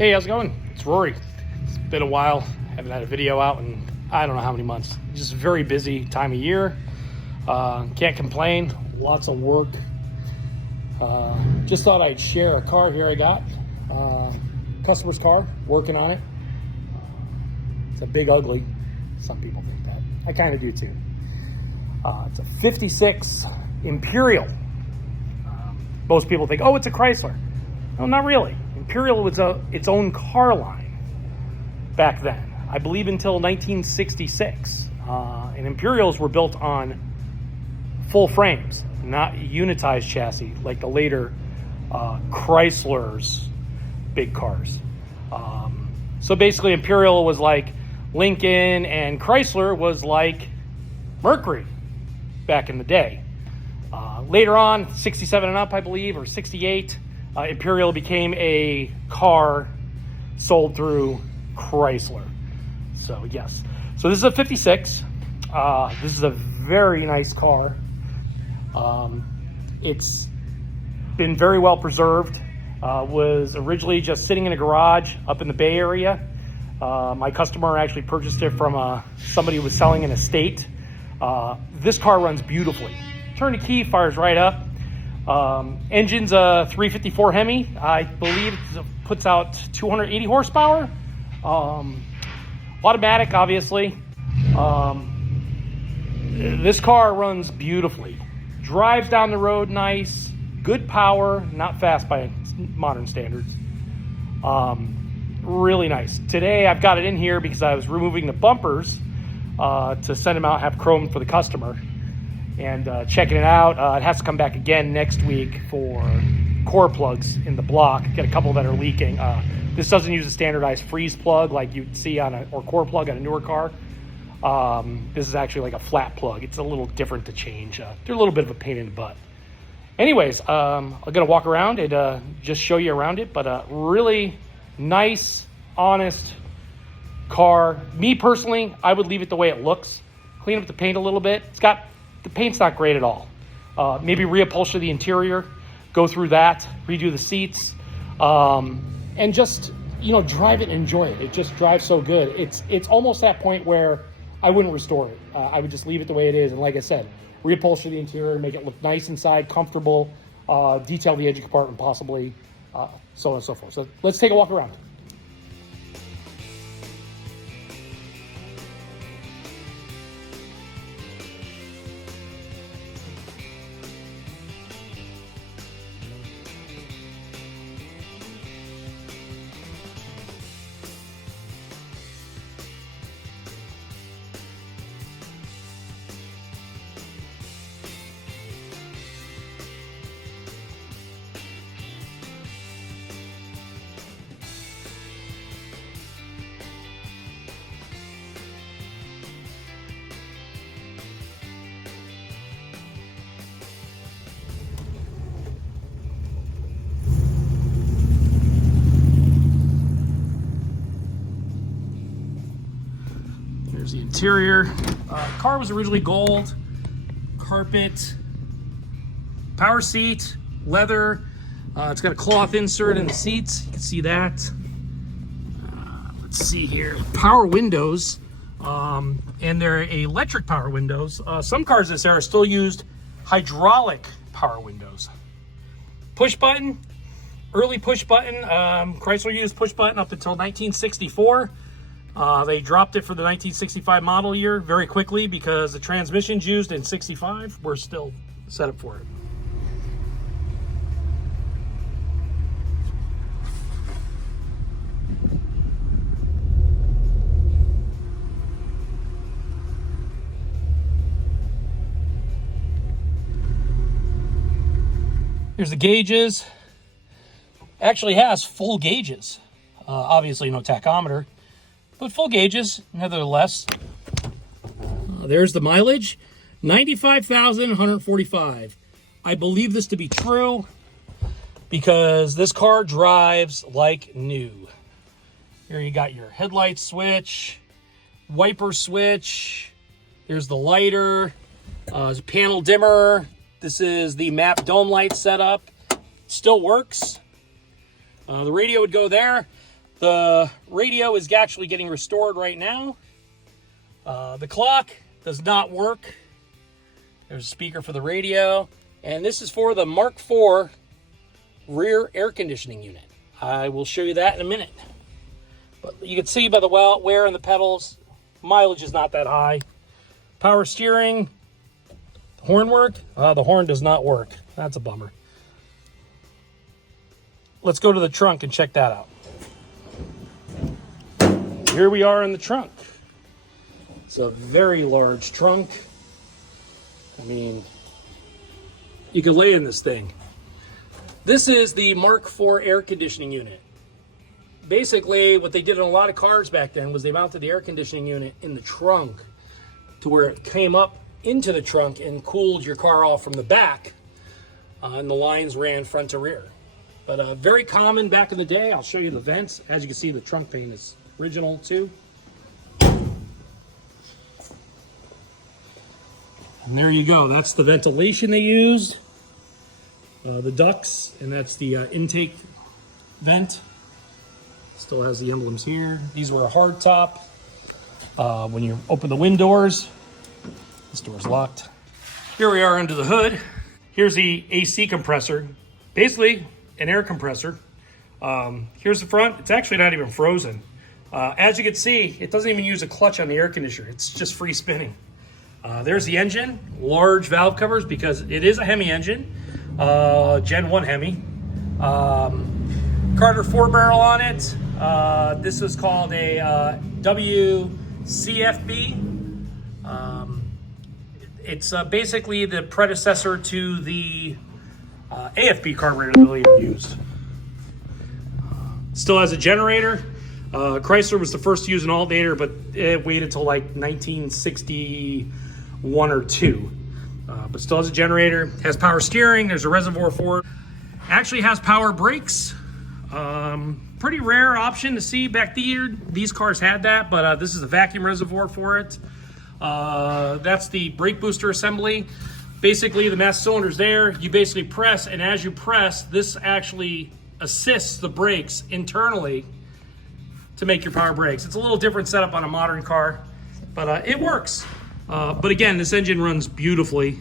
Hey, how's it going? It's Rory. It's been a while. Haven't had a video out in I don't know how many months. Just very busy time of year. Can't complain. Lots of work. Just thought I'd share a car here I got. Customer's car, working on it. It's a big ugly. Some people think that. I kind of do too. It's a 56 Imperial. Most people think, oh, it's a Chrysler. No, not really. Imperial was its own car line back then. I believe until 1966. And Imperials were built on full frames, not unitized chassis like the later Chryslers big cars. So basically Imperial was like Lincoln and Chrysler was like Mercury back in the day. Later on, 67 and up, I believe, or 68, Imperial became a car sold through Chrysler. So yes. So this is a 56. This is a very nice car. It's been very well preserved. Was originally just sitting in a garage up in the Bay Area. My customer actually purchased it from somebody who was selling an estate. This car runs beautifully. Turn the key, fires right up. Engine's a 354 Hemi. I believe it puts out 280 horsepower. Automatic, obviously. This car runs beautifully. Drives down the road nice. Good power, not fast by modern standards. Really nice. Today I've got it in here because I was removing the bumpers to send them out, have chrome for the customer, and checking it out. It has to come back again next week for core plugs in the block. Got a couple that are leaking. This doesn't use a standardized freeze plug like you'd see or core plug on a newer car. This is actually like a flat plug. It's a little different to change. They're a little bit of a pain in the butt. Anyways, I'm gonna walk around and just show you around it, but really nice, honest car. Me personally, I would leave it the way it looks. Clean up the paint a little bit. The paint's not great at all. Maybe reupholster the interior, go through that, redo the seats, and just, drive it and enjoy it. It just drives so good. It's almost that point where I wouldn't restore it. I would just leave it the way it is. And like I said, reupholster the interior, make it look nice inside, comfortable, detail the engine compartment possibly, so on and so forth. So let's take a walk around. There's the interior. Car was originally gold, carpet, power seat, leather. It's got a cloth insert in the seats. You can see that. Let's see here. Power windows, and they're electric power windows. Some cars this era still used hydraulic power windows. Push button, early push button. Chrysler used push button up until 1964. They dropped it for the 1965 model year very quickly because the transmissions used in 65 were still set up for it. Here's the gauges. Actually has full gauges. Obviously no tachometer, but full gauges nevertheless. There's the mileage, 95,145. I believe this to be true because this car drives like new. Here you got your headlight switch, wiper switch. There's the lighter, there's a panel dimmer. This is the map dome light setup. Still works. The radio would go there. The radio is actually getting restored right now. The clock does not work. There's a speaker for the radio. And this is for the Mark IV rear air conditioning unit. I will show you that in a minute. But you can see by the wear on the pedals, mileage is not that high. Power steering, horn work? The horn does not work. That's a bummer. Let's go to the trunk and check that out. Here we are in the trunk. It's a very large trunk. I mean, you could lay in this thing. This is the Mark IV air conditioning unit. Basically, what they did in a lot of cars back then was they mounted the air conditioning unit in the trunk to where it came up into the trunk and cooled your car off from the back, and the lines ran front to rear. But very common back in the day. I'll show you the vents. As you can see, the trunk pane is original too. And there you go. That's the ventilation they used. The ducts, and that's the intake vent. Still has the emblems here. These were a hard top. When you open the wind doors, this door's locked. Here we are under the hood. Here's the AC compressor. Basically, an air compressor. Here's the front. It's actually not even frozen. As you can see, it doesn't even use a clutch on the air conditioner. It's just free spinning. There's the engine, large valve covers because it is a Hemi engine, Gen 1 Hemi. Carter 4-barrel on it. This is called a WCFB. It's basically the predecessor to the AFB carburetor that they used. Still has a generator. Chrysler was the first to use an alternator, but it waited till like 1961 or 2. But still has a generator, has power steering, there's a reservoir for it. Actually has power brakes. Pretty rare option to see back there. These cars had that, but this is a vacuum reservoir for it. That's the brake booster assembly. Basically, the master cylinder's there. You basically press, and as you press, this actually assists the brakes internally to make your power brakes. It's a little different setup on a modern car, but it works. But again, this engine runs beautifully.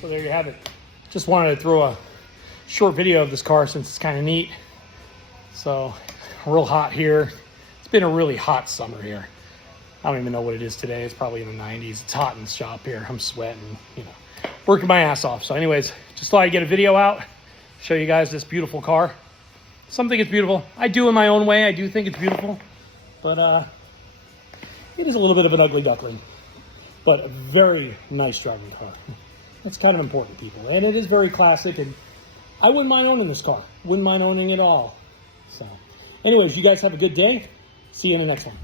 So there you have it. Just wanted to throw a short video of this car since it's kind of neat. So real hot here. It's been a really hot summer here. I don't even know what it is today. It's probably in the 90s. It's hot in the shop here. I'm sweating, you know, working my ass off. So anyways, just thought I'd get a video out, show you guys this beautiful car. Some think it's beautiful. I do in my own way. I do think it's beautiful, but it is a little bit of an ugly duckling, but a very nice driving car. That's kind of important, people. And it is very classic, and I wouldn't mind owning this car. Wouldn't mind owning it all. So anyways, you guys have a good day. See you in the next one.